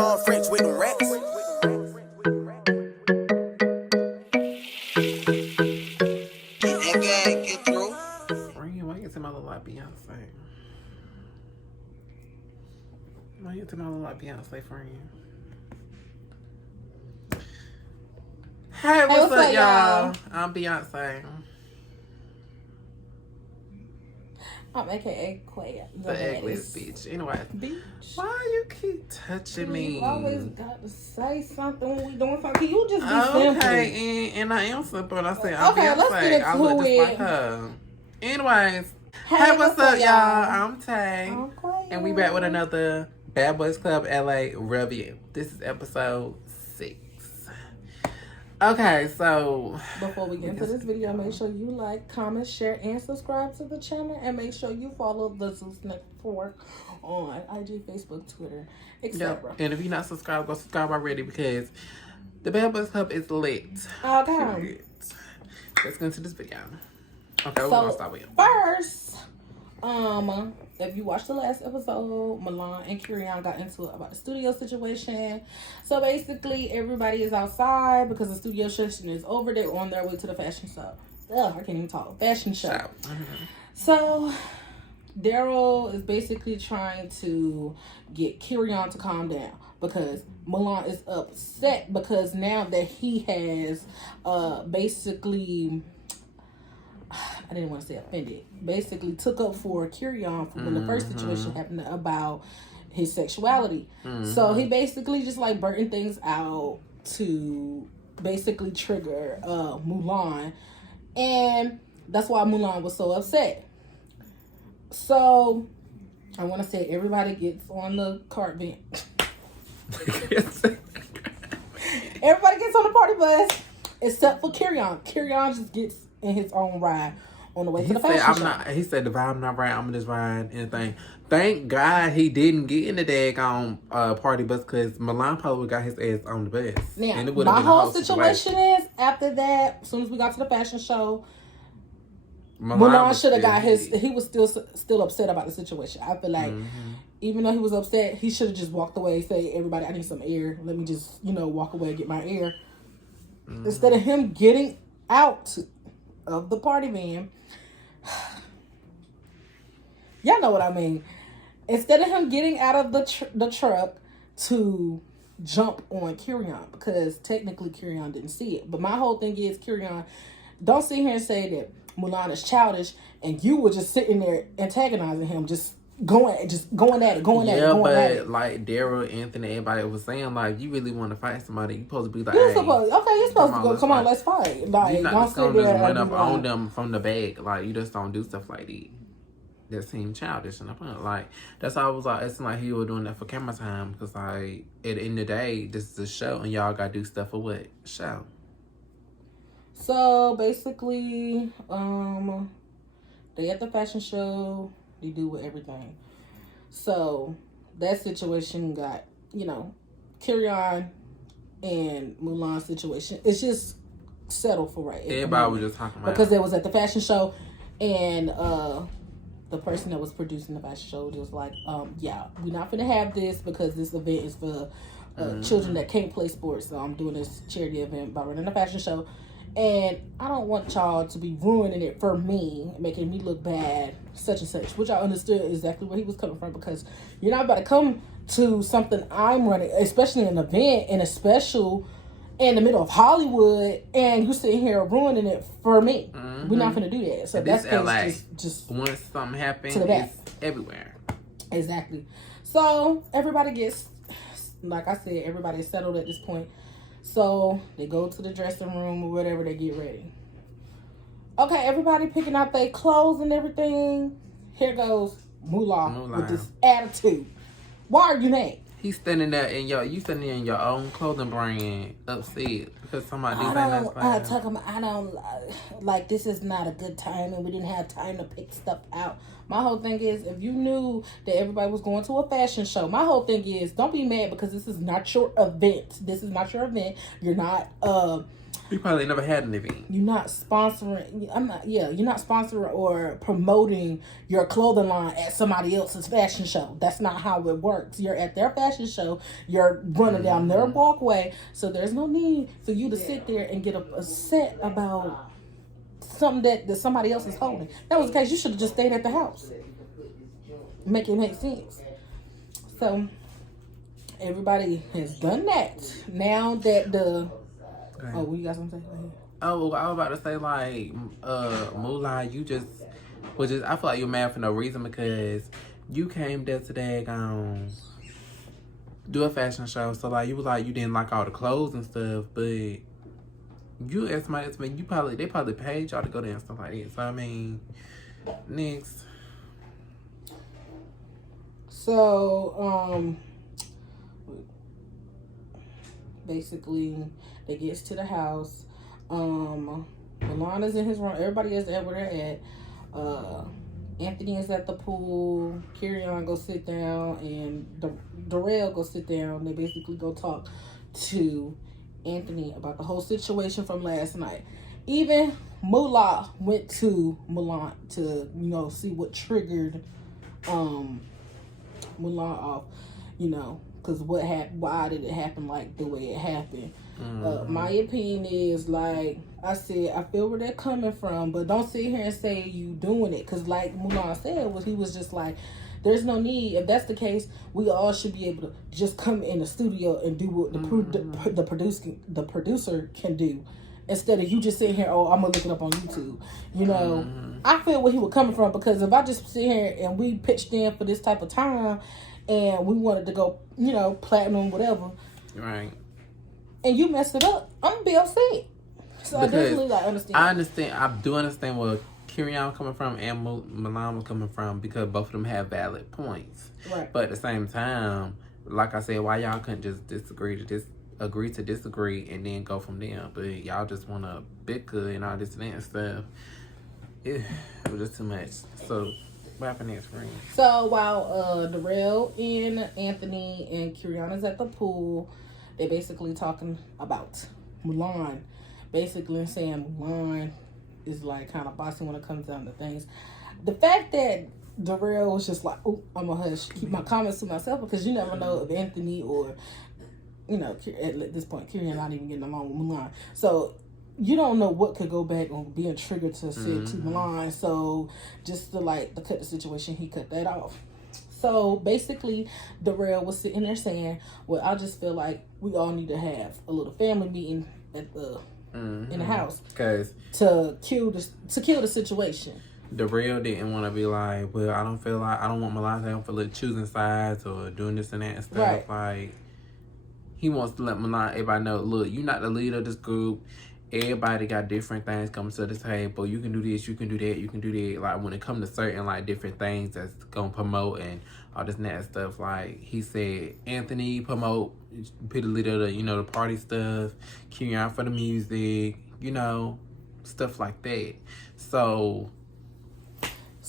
on French with the rats. Get through. Why you to my little like Beyonce? Why you to my little like Beyonce friend? Hey, what's up, y'all? I'm Beyonce. I'm AKA Quay. The ugliest bitch. Anyway, Bitch. Why you keep touching me? You always got to say something when we doing something. Can you just be simple? Okay, and I am simple. And I said, I'm Okay, Beyonce. let's get into I look just it. like her. Anyways, hey, what's up, y'all? I'm Tay. And we back with another Bad Boys Club LA review. This is episode 6. Okay, so before we get into this video, make sure you like, comment, share, and subscribe to the channel, and make sure you follow the Zeus Network on IG, Facebook, Twitter, etc. Yep. And if you're not subscribed, go subscribe already because the Bad Boys Club is lit. Okay. Period. Let's get into this video. Okay, we're gonna start with first. If you watched the last episode, Milan and Kirion got into it about the studio situation. So basically, everybody is outside because the studio session is over. They're on their way to the fashion show. Ugh, I can't even talk. Fashion show. Mm-hmm. So Daryl is basically trying to get Kirion to calm down because Milan is upset because now that he has basically, I didn't want to say offended, basically took up for Kirion from when the first situation happened about his sexuality. So he basically just like burning things out to basically trigger Mulan, and that's why Mulan was so upset. So I want to say everybody gets on the cart bench. Everybody gets on the party bus except for Kirion. Kirion just gets in his own ride on the way to the fashion show. He said, if I'm not right, I'm gonna just ride anything. Thank God he didn't get in the daggone party bus because Milan probably got his ass on the bus. Now, and it would my have been whole situation is, after that, as soon as we got to the fashion show, Milan should have got his, he was still upset about the situation. I feel like even though he was upset, he should have just walked away, say, everybody, I need some air. Let me just, walk away and get my air. Instead of him getting out of the party van. Y'all know what I mean. Instead of him getting out of the truck to jump on Kirion, because technically Kirion didn't see it. But my whole thing is, Kirion, don't sit here and say that Mulan is childish and you were just sitting there antagonizing him, just going at it. Yeah, but like Daryl, Anthony, everybody was saying, like, you really want to fight somebody, you're supposed to be like, you're supposed to go, come on, let's fight. Like, you're not don't just gonna sit there just run and up on them from the back. Like, you just don't do stuff like that. That seemed childish and like that's how I was like, it's like he was doing that for camera time because like at the end of the day, this is a show and y'all gotta do stuff for what show. So basically, they at the fashion show, they do with everything. So that situation got, Kirion and Mulan's situation, it's just settled for right. Everybody was just talking about because they was at the fashion show, and the person that was producing the fashion show was like, yeah, we're not gonna have this because this event is for children that can't play sports. So I'm doing this charity event by running a fashion show. And I don't want y'all to be ruining it for me, making me look bad, such and such. Which I understood exactly where he was coming from, because you're not about to come to something I'm running, especially an event and a special in the middle of Hollywood, and you sitting here ruining it for me. We're not going to do that. So that's LA. Just once something happens, it's everywhere. Exactly. So everybody gets, like I said, everybody is settled at this point. So they go to the dressing room or whatever, they get ready. Okay, everybody picking out their clothes and everything. Here goes Mulan with this attitude. Why are you mad? He's standing there you standing there in your own clothing brand upset because somebody did I don't like, this is not a good time and we didn't have time to pick stuff out. My whole thing is, if you knew that everybody was going to a fashion show, my whole thing is, don't be mad because this is not your event. This is not your event. You're not You probably never had an event. You're not sponsoring. You're not sponsoring or promoting your clothing line at somebody else's fashion show. That's not how it works. You're at their fashion show. You're running down their walkway. So there's no need for you to sit there and get upset about something that somebody else is holding. That was the case. You should have just stayed at the house. Make it make sense. So everybody has done that. Now that oh, you got something to say? Oh, I was about to say, like, Mulan, I feel like you're mad for no reason because you came there today, do a fashion show. So, like, you was like, you didn't like all the clothes and stuff, but you as somebody else, they probably paid y'all to go there and stuff like that. So, I mean, next. So, basically, they gets to the house. Milan is in his room. Everybody is at where they're at. Anthony is at the pool. Kirion go sit down, and Darrell go sit down. They basically go talk to Anthony about the whole situation from last night. Even Moolah went to Milan to see what triggered Mulan off, because why did it happen like the way it happened? My opinion is, like I said, I feel where they're coming from, but don't sit here and say you doing it, because like Mulan said, he was just like, there's no need. If that's the case, we all should be able to just come in the studio and do what the producer can do, instead of you just sitting here, oh, I'm gonna look it up on YouTube. I feel where he was coming from, because if I just sit here and we pitched in for this type of time and we wanted to go, platinum, whatever, right, and you messed it up, I'm gonna be upset. So I definitely understand. I do understand where Kirion coming from and Milan was coming from, because both of them have valid points. Right. But at the same time, like I said, why y'all couldn't just agree to disagree and then go from there? But y'all just want to bicker and all this and that and stuff. It was just too much. So what happened next, friend? So while Darrell and Anthony and Kirion is at the pool, they basically talking about Mulan, basically saying Mulan is like kind of bossy when it comes down to things. The fact that Darrell was just like, oh, I'm gonna hush, keep my comments to myself, because you never know if Anthony or at this point, Kirion not even getting along with Mulan. So you don't know what could go back on being triggered to say to Mulan. So just to cut the situation, he cut that off. So basically, Darrell was sitting there saying, well, I just feel like we all need to have a little family meeting at the in the house, because to kill the situation. Darrell didn't want to be like, well, I don't want Milan to feel like choosing sides or doing this and that and stuff. Right. Like, he wants to let Milan, everybody know, look, you're not the leader of this group. Everybody got different things coming to the table. You can do this, you can do that, you can do that. Like, when it comes to certain, different things that's going to promote and all this and that stuff, like, he said, Anthony promote, be the leader of the party stuff, Kirion for the music, stuff like that. So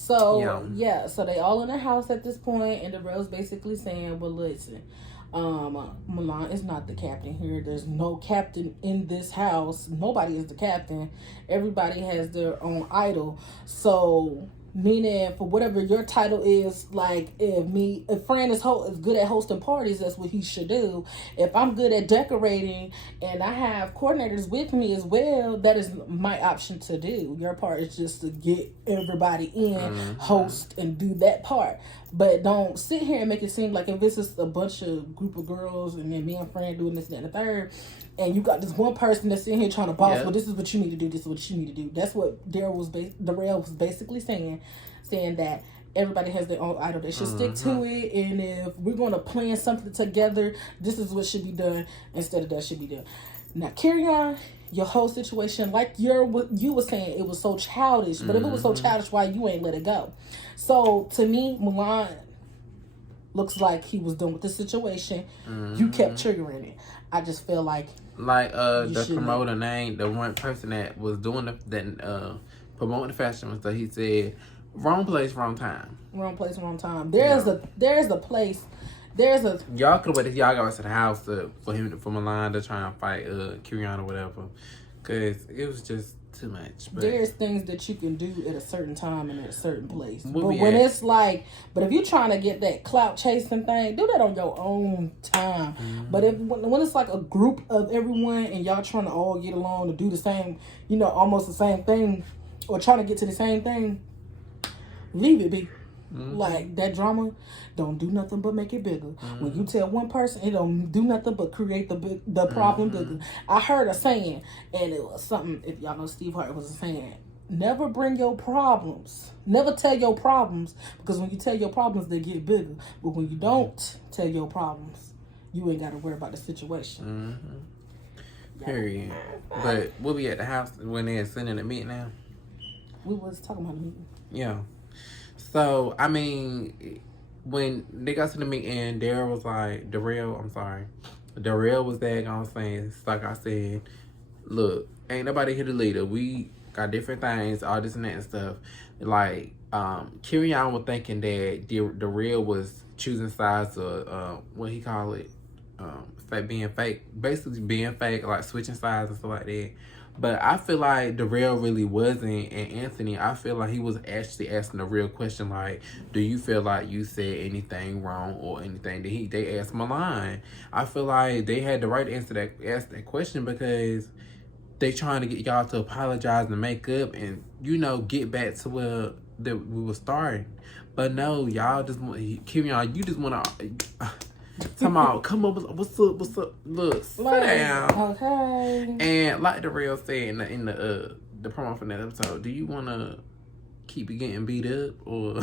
they all in the house at this point, and Darrell's basically saying, well, listen, Milan is not the captain here. There's no captain in this house. Nobody is the captain. Everybody has their own idol. So, meaning for whatever your title is, like if Fran is good at hosting parties, that's what he should do. If I'm good at decorating and I have coordinators with me as well, that is my option to do. Your part is just to get everybody in, host, and do that part. But don't sit here and make it seem like if this is a bunch of group of girls and then me and Fran doing this, that, and the third, and you got this one person that's sitting here trying to boss, well, this is what you need to do, this is what you need to do. That's what Darrell was basically saying that everybody has their own idol. They should stick to it, and if we're going to plan something together, this is what should be done instead of that should be done. Now, Kirion, your whole situation, like you were saying, it was so childish. But if it was so childish, why you ain't let it go? So, to me, Mulan looks like he was done with the situation. You kept triggering it. I just feel like the promoter name, the one person that was doing promoting the fashion stuff, he said, wrong place, wrong time. Wrong place, wrong time. There's a place. Y'all could have waited. Y'all got to the house for Milan to try and fight Kirion or whatever. Cause it was just too much. But There's things that you can do at a certain time and at a certain place. Where But we when at? it's like, but if you're trying to get that clout chasing thing, do that on your own time. But if when it's like a group of everyone and y'all trying to all get along to do the same, almost the same thing, or trying to get to the same thing, leave it be. Like that drama don't do nothing but make it bigger. When you tell one person, it don't do nothing but create the problem bigger. I heard a saying, and it was something, if y'all know Steve Harvey was saying, never bring your problems, never tell your problems, because when you tell your problems they get bigger, but when you don't tell your problems, you ain't got to worry about the situation. period. But we'll be at the house when they're sending the meet now. We was talking about the meeting. Yeah. So, I mean, when they got to the meeting, Daryl was like, Darrell was there, saying, it's like I said, look, ain't nobody here to lead her. We got different things, all this and that and stuff. Like, Kirion was thinking that Darrell was choosing sides of, what he call it, being fake, basically being fake, like switching sides and stuff like that. But I feel like Darrell really wasn't, and Anthony, I feel like he was actually asking the real question, like, do you feel like you said anything wrong or anything? They asked Milan. I feel like they had the right to ask that question because they trying to get y'all to apologize and make up and, get back to where we were starting. But no, y'all just want, Kirion, you just want to... Come on, come up. What's up? Look, sit down. Okay. And like Darrell said in the promo for that episode, do you want to keep getting beat up or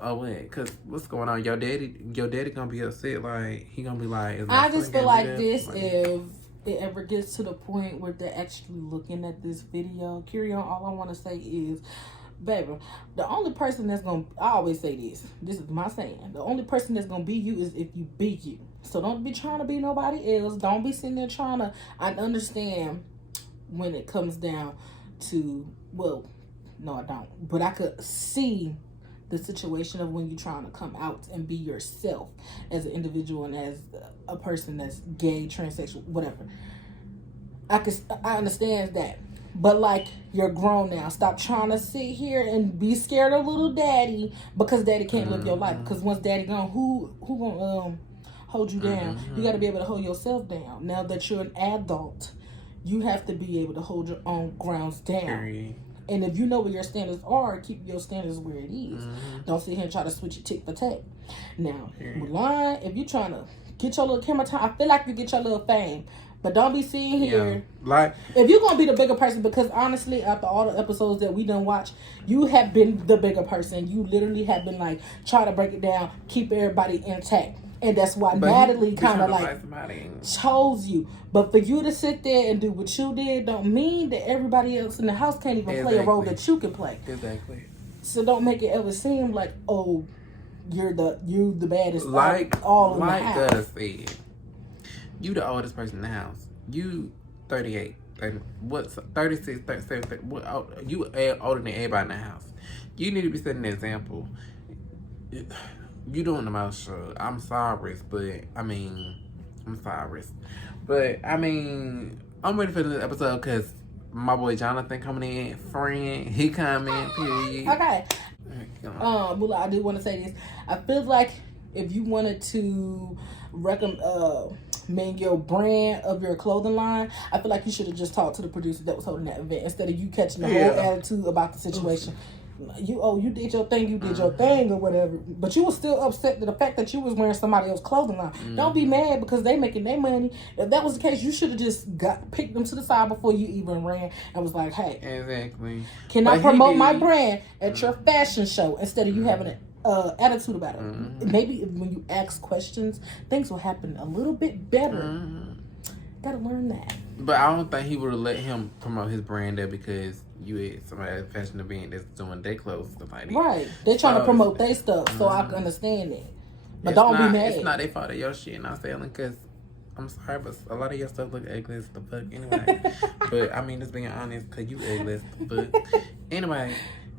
what? Cause what's going on? Your daddy gonna be upset. Like he gonna be like. Is my I just son feel getting like beat this up? if it ever gets to the point where they're actually looking at this video, Kirion, all I want to say is, baby, the only person that's gonna, I always say this is my saying, the only person that's gonna be you is if you be you. So don't be trying to be nobody else. Don't be sitting there trying to, I understand when it comes down to, well, no I don't, but I could see the situation of when you're trying to come out and be yourself as an individual and as a person that's gay, transsexual, whatever. I understand that. But like, you're grown now. Stop trying to sit here and be scared of little daddy because daddy can't live your life. Because once daddy gone, who gonna hold you down? You got to be able to hold yourself down. Now that you're an adult, you have to be able to hold your own grounds down. Period. And if you know where your standards are, keep your standards where it is. Don't sit here and try to switch it tick for tack. Now, Mulan, if you're trying to get your little camera time, I feel like you get your little fame. But don't be sitting here. Like, if you're going to be the bigger person, because honestly, after all the episodes that we done watch, you have been the bigger person. You literally have been like, try to break it down, keep everybody intact. And that's why Natalie kind of like chose you. But for you to sit there and do what you did don't mean that everybody else in the house can't even play a role that you can play. Exactly. So don't make it ever seem like, oh, you're the baddest like all in the house. Like Gus said, you the oldest person in the house. You 38. And what's 36, 37, 30, you older than everybody in the house. You need to be setting an example. You doing the most, sure. I'm sorry, but I'm ready for this episode because my boy Jonathan coming in, friend, he coming, period. Okay. Mula, I do want to say this. I feel like if you wanted to recommend your brand of your clothing line, I feel like you should have just talked to the producer that was holding that event instead of you catching the whole attitude about the situation. You did your thing, or whatever, but you was still upset to the fact that you was wearing somebody else's clothing line. Don't be mad because they making their money. If that was the case, you should have just picked them to the side before you even ran and was like, hey, exactly, can I promote my brand at your fashion show instead of you having an attitude about it? Maybe when you ask questions, things will happen a little bit better. Gotta learn that. But I don't think he would have let him promote his brand there because you had somebody at a fashion event that's doing their clothes and stuff like that. Right. They're trying to promote their stuff, so I can understand that. But don't be mad. It's not their fault that your shit not selling because, I'm sorry, but a lot of your stuff look ugly as the fuck anyway. But, just being honest, because you ugly as the fuck. Anyway,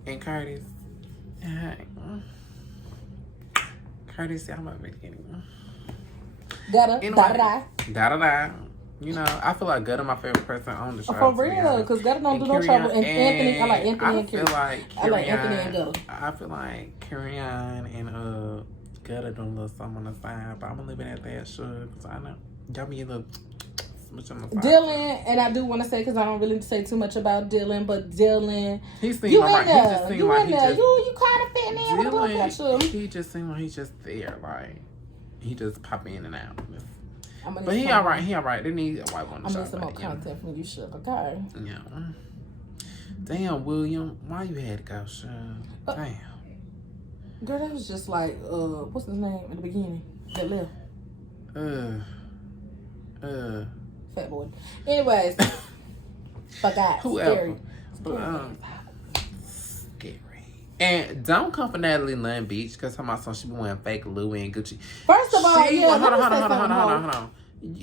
and Curtis. Curtis, I'm not really kidding. Da-da-da. Da-da-da. You know, I feel like Gutter my favorite person on the show. For real, because Gutter don't do no trouble. And Anthony, I like Anthony and feel Carrie. like I like Anthony and Gutter. I feel like Carrie-Ann and Gutter doing a little something on the side, but I'm gonna leave it at that, sure, because I know y'all be a little smooch on the side. Dylan, and I do want to say, because I don't really say too much about Dylan, but Dylan, he seemed you like in he there, just seemed you like in he there, just you kind of fitting in with the blood pressure. Dylan, he just seemed like he's just there, like he just pop in and out. But he all right. He all right. They need a white one. I'm need some more content from you, Suge. Okay. Yeah. Damn, William, why you had to go, Suge? Damn. Girl, that was just like, what's his name in the beginning? That left. Fat boy. Anyways, but that whoever. Scary. Scary. And don't come for Natalie Lynn Beach because her son she be wearing fake Louis and Gucci. First of all, hold on.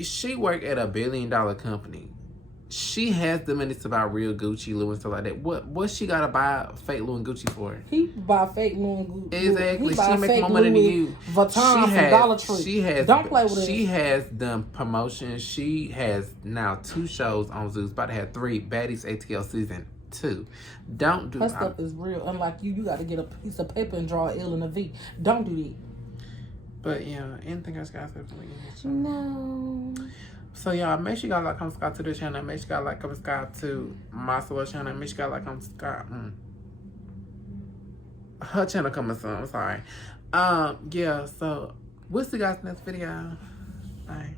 She worked at $1 billion company. She has the money to buy real Gucci, Louis, and stuff like that. What she gotta buy fake Louis and Gucci for? He buy fake Louis and Gucci. Exactly. She make more money than you. Vuitton from Dollar Tree. She has. Don't play with it. She has done promotions. She has now 2 shows on Zeus. About to have 3. Baddies ATL season 2. Don't do that. Her stuff is real. Unlike you, you got to get a piece of paper and draw an L and a V. Don't do that. But yeah, anything else guys have to No. So y'all, make sure you guys like, comment, subscribe to the channel. Make sure you guys like, comment, subscribe to my solo channel. Make sure you guys like, comment, subscribe. Her channel coming soon. I'm sorry. Yeah. So we'll see you guys next video. Bye.